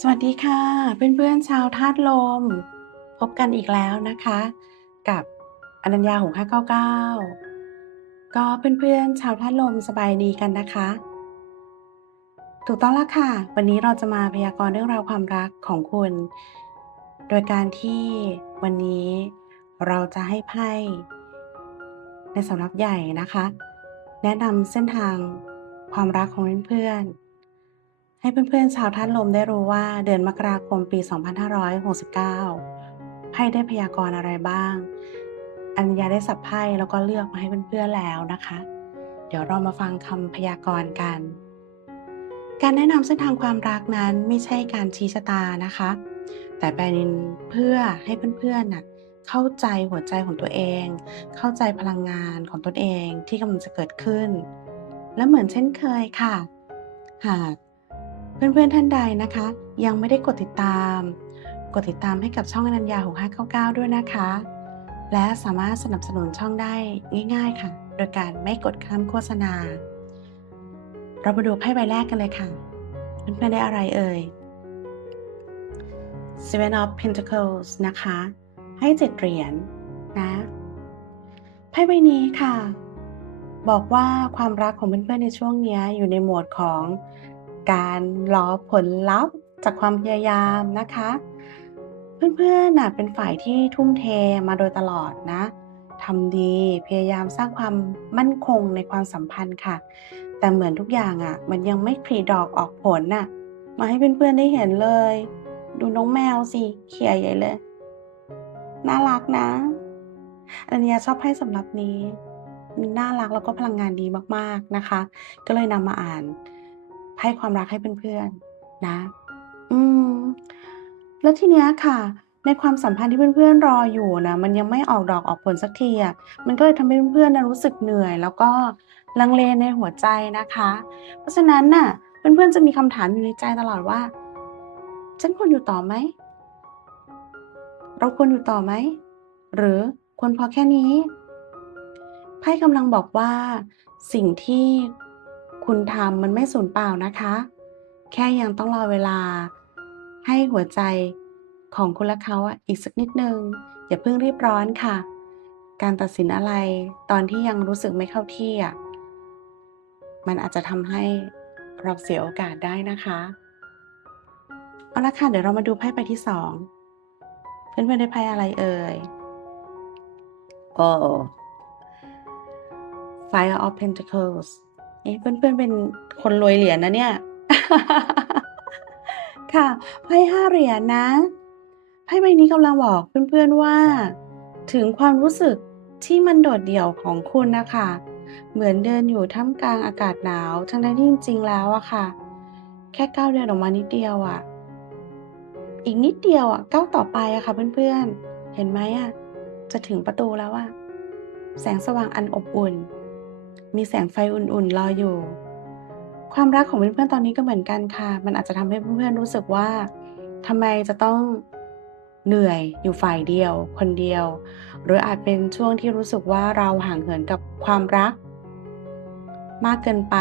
สวัสดีค่ะ เพื่อนๆชาวธาตุลม พบกันอีกแล้วนะคะ กับอนัญญาหง599 ก็เพื่อนๆชาวธาตุลมสบายดีกันนะคะ ถูกต้องแล้วค่ะ วันนี้เราจะมาพยากรณ์เรื่องราวความรักของคุณ โดยการที่วันนี้เราจะให้ไพ่ในสำนักใหญ่นะคะ แนะนำเส้นทางความรักของเพื่อนๆ ให้เพื่อนๆชาวธาตุลมได้รู้ว่าเดือนมกราคมปี 2569ไพ่ได้พยากรณ์อะไรบ้าง อัญญาได้สับไพ่แล้วก็เลือกมาให้เพื่อนๆแล้วนะคะ เดี๋ยวเรามาฟังคำพยากรณ์กัน การแนะนำเส้นทางความรักนั้นไม่ใช่การชี้ชะตานะคะ แต่เป็นเพื่อให้เพื่อนๆน่ะเข้าใจหัวใจของตัวเอง เข้าใจพลังงานของตนเองที่กำลังจะเกิดขึ้น และเหมือนเช่นเคยค่ะ หาก เพื่อนๆท่านใดนะคะ ยังไม่ได้กดติดตาม กดติดตามให้กับช่องอนัญญา6599 ด้วยนะคะ และสามารถสนับสนุนช่องได้ง่าย ๆค่ะ โดยการไม่กดข้ามโฆษณา เรามาดูไพ่ใบแรกกันเลยค่ะเพื่อนๆได้อะไรเอ่ย Seven of Pentacles นะคะ ให้เจ็ดเหรียญนะไพ่ใบนี้ค่ะ บอกว่าความรักของเพื่อนๆในช่วงนี้อยู่ในโหมดของ การรอผลลัพธ์จากความพยายามนะคะ เพื่อนๆน่ะเป็นฝ่ายที่ทุ่มเทมาโดยตลอดนะทำดีพยายามสร้างความมั่นคงในความสัมพันธ์ค่ะ แต่เหมือนทุกอย่างอะ มันยังไม่ผลิดอกออกผลน่ะมาให้เพื่อนๆได้เห็นเลย ดูน้องแมวสิเขี่ยใหญ่เลย น่ารักนะอันนี้ชอบให้สำหรับนี้น่ารักแล้วก็พลังงานดีมากๆนะคะ ก็เลยนำมาอ่าน ให้ความรักให้เพื่อนๆนะ อืม แล้วทีเนี้ยค่ะ ในความสัมพันธ์ที่เพื่อนๆรออยู่นะมันยังไม่ออกดอกออกผลสักทีอะมันก็เลยทำให้เพื่อนๆนะรู้สึกเหนื่อย แล้วก็ลังเลในหัวใจนะคะ เพราะฉะนั้นน่ะ เพื่อนๆจะมีคำถามอยู่ในใจตลอดว่า ฉันควรอยู่ต่อไหมเราควรอยู่ต่อไหม หรือควรพอแค่นี้ไพ่กำลังบอกว่าสิ่งที่ คุณทำมันไม่สูญเปล่านะคะ แค่ยังต้องรอเวลา ให้หัวใจของคุณและเขาอะอีกสักนิดนึง อย่าเพิ่งรีบร้อนค่ะ การตัดสินอะไรตอนที่ยังรู้สึกไม่เข้าที่อะมันอาจจะทำให้เราเสียโอกาสได้นะคะ เอาละค่ะ เดี๋ยวเรามาดูไพ่ใบที่สองเพื่อนๆได้ไพ่อะไรเอ่ย โอ้ Fire of Pentacles เอ๊ะเพื่อนๆเป็นคนรวยเหรียญนะเนี่ย ค่ะไพ่ห้าเหรียญนะไพ่ใบนี้กำลังบอกเพื่อนๆว่า ถึงความรู้สึกที่มันโดดเดี่ยวของคุณนะคะ เหมือนเดินอยู่ท่ามกลางอากาศหนาวทั้งนั้นที่จริงๆแล้วอะค่ะ แค่ก้าวเดินออกมานิดเดียวอะอีกนิดเดียวอะก้าวต่อไปอะค่ะเพื่อนๆเห็นไหมอะจะถึงประตูแล้วอะแสงสว่างอันอบอุ่น มีแสงไฟอุ่นๆรออยู่ ความรักของเพื่อนๆตอนนี้ก็เหมือนกันค่ะ มันอาจจะทำให้เพื่อนๆรู้สึกว่าทำไมจะต้องเหนื่อยอยู่ฝ่ายเดียว คนเดียว หรืออาจเป็นช่วงที่รู้สึกว่าเราห่างเหินกับความรัก มากเกินไป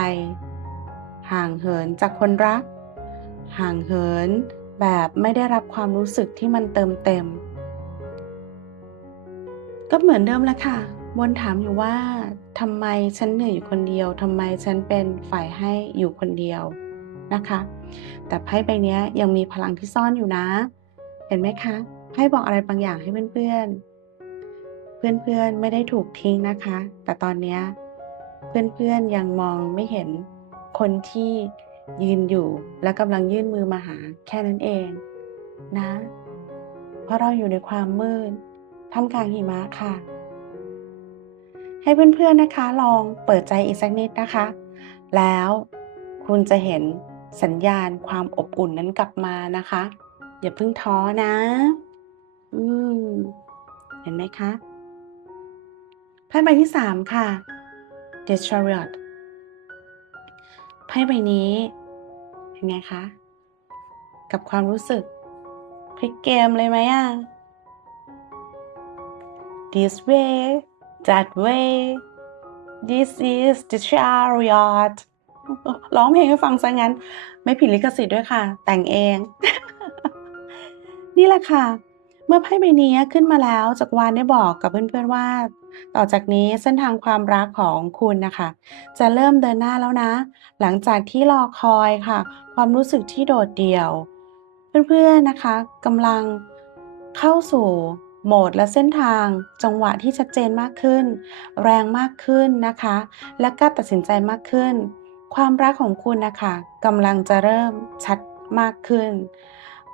ห่างเหินจากคนรัก ห่างเหินแบบไม่ได้รับความรู้สึกที่มันเติมเต็ม ก็เหมือนเดิมแหละค่ะ วนถามอยู่ว่าทำไมฉันเหนื่อยอยู่คนเดียวทำไมฉันเป็นฝ่ายให้อยู่คนเดียวนะคะ แต่ไพ่ใบนี้ยังมีพลังที่ซ่อนอยู่นะ เห็นไหมคะไพ่บอกอะไรบางอย่างให้เพื่อนๆ เพื่อนๆไม่ได้ถูกทิ้งนะคะ แต่ตอนนี้เพื่อนๆยังมองไม่เห็นคนที่ยืนอยู่และกำลังยื่นมือมาหาแค่นั้นเองนะ เพราะเราอยู่ในความมืดท่ามกลางหิมะค่ะ ให้เพื่อนๆนะคะลองเปิดใจอีกสักนิดนะคะ แล้วคุณจะเห็นสัญญาณความอบอุ่นนั้นกลับมานะคะ อย่าเพิ่งท้อนะ อืม เห็นไหมคะไพ่ใบที่สามค่ะ The Chariot ไพ่ใบนี้เป็นไงคะ กับความรู้สึกพลิกเกมเลยไหมอะ This way that way this is the chariot ร้องเพลงให้ฟังซะงั้น ไม่ผิดลิขสิทธิ์ด้วยค่ะ แต่งเอง นี่แหละค่ะ เมื่อไพ่ใบนี้ขึ้นมาแล้วจักรวาลได้บอกกับเพื่อนๆว่า ต่อจากนี้เส้นทางความรักของคุณนะคะ จะเริ่มเดินหน้าแล้วนะ หลังจากที่รอคอยค่ะ ความรู้สึกที่โดดเดี่ยว เพื่อนๆนะคะกำลังเข้าสู่ โหมดและเส้นทางจังหวะที่ชัดเจนมากขึ้น แรงมากขึ้นนะคะ และกล้าตัดสินใจมากขึ้น ความรักของคุณนะคะกำลังจะเริ่มชัดมากขึ้น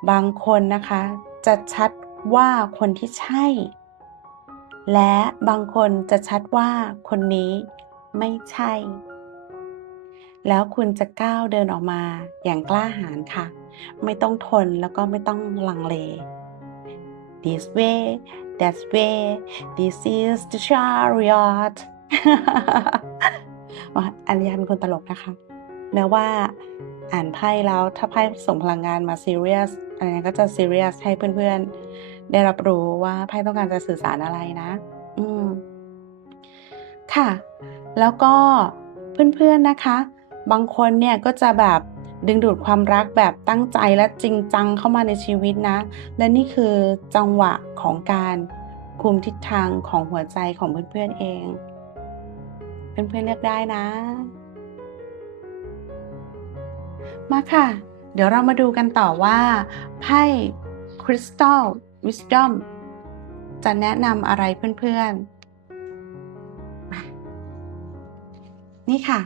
บางคนนะคะ จะชัดว่าคนที่ใช่ และบางคนจะชัดว่าคนนี้ไม่ใช่ แล้วคุณจะก้าวเดินออกมาอย่างกล้าหาญค่ะ ไม่ต้องทนแล้วก็ไม่ต้องลังเล this way that way this is the chariot ว่าอัญญาเป็นคนตลกนะคะ แม้ว่าอ่านไพ่แล้วถ้าไพ่ส่งพลังงานมาซีเรียสอันนี้ก็จะซีเรียสให้เพื่อนๆ ได้รับรู้ว่าไพ่ต้องการจะสื่อสารอะไรนะ อืม ค่ะ แล้วก็เพื่อนๆนะคะ บางคนเนี่ยก็จะแบบ ดึงดูดความรักแบบตั้งใจและจริงจังเข้ามาในชีวิตนะ และนี่คือจังหวะของการคุมทิศทางของหัวใจของเพื่อนๆเอง เพื่อนๆเลือกได้นะ มาค่ะ เดี๋ยวเรามาดูกันต่อว่าไพ่คริสตัลวิส d o m จะแนะนำอะไรเพื่อนๆ นี่ค่ะ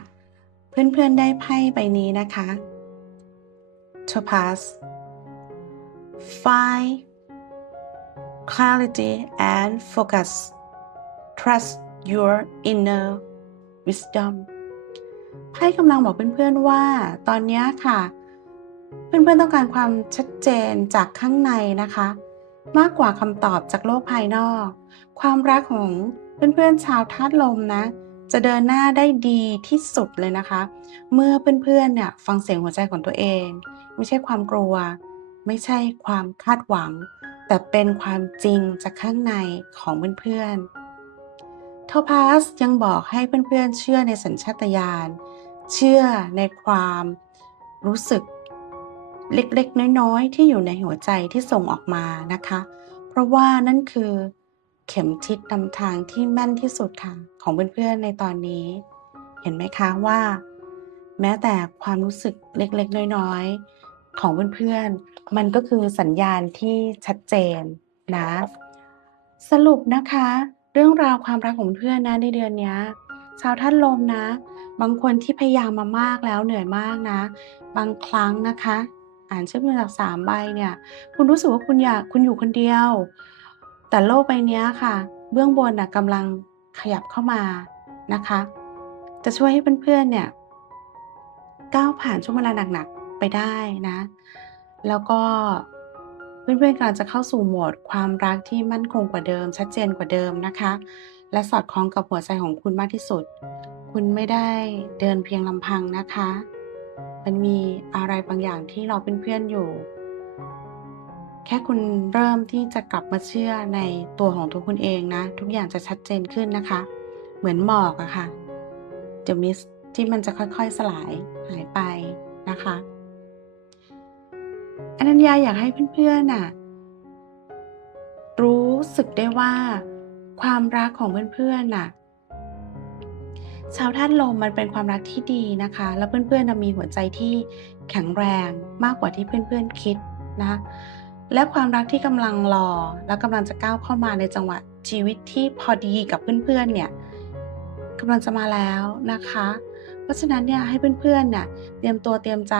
เพื่อนๆได้ไพ่ใบนี้นะคะ Topaz Find clarity and focus trust your inner wisdom ไพ่กำลังบอกเพื่อนๆว่า ตอนนี้ค่ะ เพื่อนๆต้องการความชัดเจนจากข้างในนะคะ มากกว่าคำตอบจากโลกภายนอก ความรักของเพื่อนๆชาวธาตุลมนะจะเดินหน้าได้ดีที่สุดเลยนะคะ เมื่อเพื่อนๆเนี่ยฟังเสียงหัวใจของตัวเอง ไม่ใช่ความกลัว ไม่ใช่ความคาดหวัง แต่เป็นความจริงจากข้างในของเพื่อนๆโทพาสยังบอกให้เพื่อนๆเชื่อในสัญชาตญาณเชื่อในความรู้สึกเล็กๆ น้อยๆ ที่อยู่ในหัวใจที่ส่งออกมานะคะ เพราะว่านั่นคือเข็มทิศนำทางที่แม่นที่สุดค่ะ ของเพื่อนๆในตอนนี้ เห็นไหมคะว่า แม้แต่ความรู้สึกเล็กๆ น้อยๆ ของเพื่อนๆ มันก็คือสัญญาณที่ชัดเจนนะ สรุปนะคะ เรื่องราวความรักของเพื่อนนะในเดือนนี้ชาวท่านลมนะ บางคนที่พยายามมามากแล้วเหนื่อยมากนะ บางครั้งนะคะ อ่านชื่อมาจากสามใบเนี่ย คุณรู้สึกว่าคุณอยากคุณอยู่คนเดียว แต่โลกใบนี้ค่ะ เบื้องบนนะกำลังขยับเข้ามานะคะ จะช่วยให้เพื่อนๆเนี่ยก้าวผ่านช่วงเวลาหนักๆ ไปได้นะ แล้วก็เพื่อนๆกำลังจะเข้าสู่โหมดความรักที่มั่นคงกว่าเดิม ชัดเจนกว่าเดิมนะคะ และสอดคล้องกับหัวใจของคุณมากที่สุด คุณไม่ได้เดินเพียงลำพังนะคะ มันมีอะไรบางอย่างที่เราเป็นเพื่อนอยู่ แค่คุณเริ่มที่จะกลับมาเชื่อในตัวของตัวคุณเองนะ ทุกอย่างจะชัดเจนขึ้นนะคะ เหมือนหมอกอะค่ะ The mist ที่มันจะค่อยๆสลายหายไปนะคะ อนัญญาอยากให้เพื่อนๆน่ะรู้สึกได้ว่าความรักของเพื่อนๆน่ะชาวท่านลมมันเป็นความรักที่ดีนะคะ แล้วเพื่อนๆน่ะมีหัวใจที่แข็งแรงมากกว่าที่เพื่อนๆคิดนะ และความรักที่กำลังรอ และกำลังจะก้าวเข้ามาในจังหวะชีวิตที่พอดีกับเพื่อนๆเนี่ยกำลังจะมาแล้วนะคะ เพราะฉะนั้นเนี่ยให้เพื่อนๆเนี่ยเตรียมตัวเตรียมใจ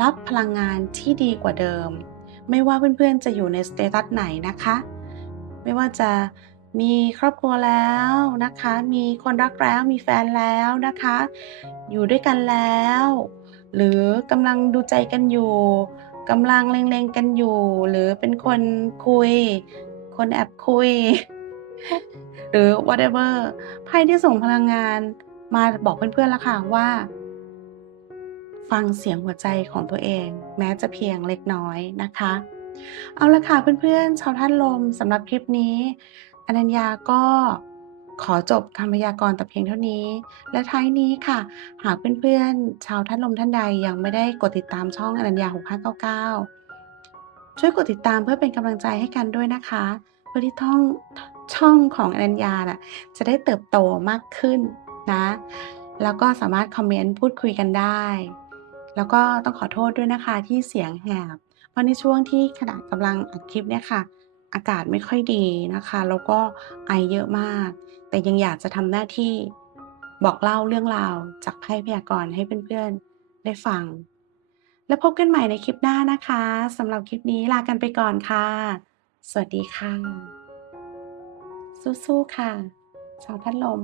รับพลังงานที่ดีกว่าเดิม ไม่ว่าเพื่อนๆจะอยู่ในสเตตัสไหนนะคะ ไม่ว่าจะมีครอบครัวแล้วนะคะ มีคนรักแล้วมีแฟนแล้วนะคะ อยู่ด้วยกันแล้ว หรือกำลังดูใจกันอยู่กำลังเล็งๆกันอยู่ หรือเป็นคนคุย คนแอบคุย หรือ whatever ไพ่ที่ส่งพลังงาน มาบอกเพื่อนๆแล้วค่ะว่า ฟังเสียงหัวใจของตัวเอง แม้จะเพียงเล็กน้อยนะคะ เอาละค่ะเพื่อนๆชาวท่านลมสำหรับคลิปนี้ อนัญญาก็ขอจบคำพยากรณ์แต่เพียงเท่านี้ และท้ายนี้ค่ะ หากเพื่อนๆชาวท่านลมท่านใดยังไม่ได้กดติดตามช่องอนัญญา 6599 ช่วยกดติดตามเพื่อเป็นกำลังใจให้กันด้วยนะคะ เพื่อที่ท่องช่องของอนัญญาน่ะจะได้เติบโตมากขึ้น นะ แล้วก็สามารถคอมเมนต์พูดคุยกันได้ แล้วก็ต้องขอโทษด้วยนะคะที่เสียงแหบ เพราะในช่วงที่ขณะกำลังอัดคลิปเนี่ยค่ะ อากาศไม่ค่อยดีนะคะ แล้วก็ไอเยอะมาก แต่ยังอยากจะทำหน้าที่บอกเล่าเรื่องราวจากไพ่พยากรณ์ให้เพื่อนๆได้ฟัง แล้วพบกันใหม่ในคลิปหน้านะคะสำหรับคลิปนี้ลากันไปก่อนค่ะ สวัสดีค่ะ สู้ๆค่ะ ชาวพัดลม